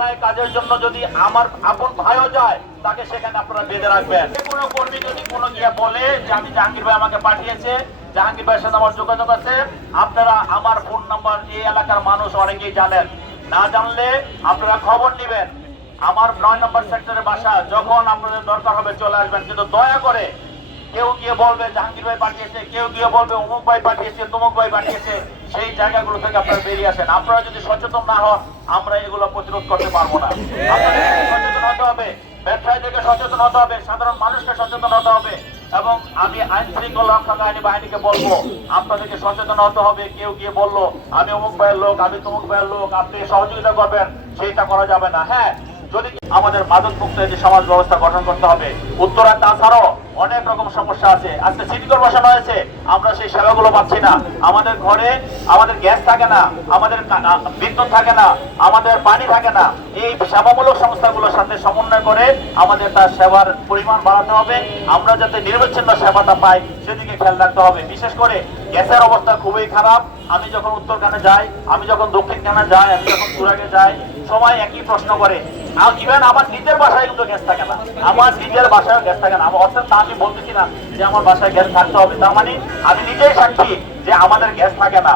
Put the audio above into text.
অন্যায় কাজের জন্য যদি আমার আপন ভাইও যায়, তাকে সেখানে আপনারা বেঁধে রাখবেন। কোনো কর্মী যদি কোনো গিয়ে বলে যে আমি জাহাঙ্গীর ভাই আমাকে পাঠিয়েছে, জাহাঙ্গীর ভাইয়ের সাথে আমার যোগাযোগ আছে, আপনারা আমার ফোন নাম্বার এই এলাকার মানুষ অনেকেই জানেন, না জানলে আপনারা খবর নেবেন। আমার 9 নম্বর সেক্টরের বাসা, যখন আপনাদের দরকার হবে চলে আসবেন। কিন্তু দয়া করে কেউ গিয়ে বলবে জাহাঙ্গীর ভাই পাঠিয়েছে, কেউ গিয়ে বলবে অমুক ভাই পাঠিয়েছে, তমুক ভাই পাঠিয়েছে, সেই জায়গাগুলো থেকে আপনারা বেরিয়ে আসেন। আপনারা যদি সচেতন না হন, আমরা এগুলো প্রতিরোধ করতে পারবো না। আপনাদের সচেতন হতে হবে, ব্যবসায়ীদেরকে সচেতন হতে হবে, সাধারণ মানুষকে সচেতন হতে হবে। এবং আমি আইন শৃঙ্খলা রক্ষাকারী বাহিনীকে বলবো, আপনাদেরকে সচেতন হতে হবে। কেউ গিয়ে বললো আমি অমুক ভাইয়ের লোক, আমি তমুক ভাইয়ের লোক, আপনি সহযোগিতা করবেন, সেইটা করা যাবে না। হ্যাঁ, যদি আমাদের মাদক মুক্ত একটি সমাজ ব্যবস্থা গঠন করতে হবে। উত্তরা তাছাড়াও অনেক রকম সমস্যা আছে। আজকে সিটি কর্পোরেশন হয়েছে, আমরা সেই সেবাগুলো পাচ্ছি না। আমাদের ঘরে আমাদের গ্যাস থাকে না, আমাদের বিদ্যুৎ থাকে না, আমাদের পানি থাকে না। এই সেবামূলক সংস্থাগুলোর সাথে সমন্বয় করে আমাদের তার সেবার পরিমাণ বাড়াতে হবে। আমরা যাতে নিরবিচ্ছিন্ন সেবাটা পাই, সেদিকে খেয়াল রাখতে হবে। বিশেষ করে গ্যাসের অবস্থা খুবই খারাপ। আমি যখন উত্তরখানে যাই, আমি যখন দক্ষিণখানে যাই, আমি যখন চুরাগে যাই, সবাই একই প্রশ্ন করে। ইভেন আমার নিজের বাসায় কিন্তু গ্যাস থাকে না, আমার নিজের বাসায় গ্যাস থাকে না। অর্থাৎ তা আমি বলতেছি না যে আমার বাসায় গ্যাস থাকতে হবে, তার মানে আমি নিজেই সাক্ষী যে আমাদের গ্যাস থাকে না।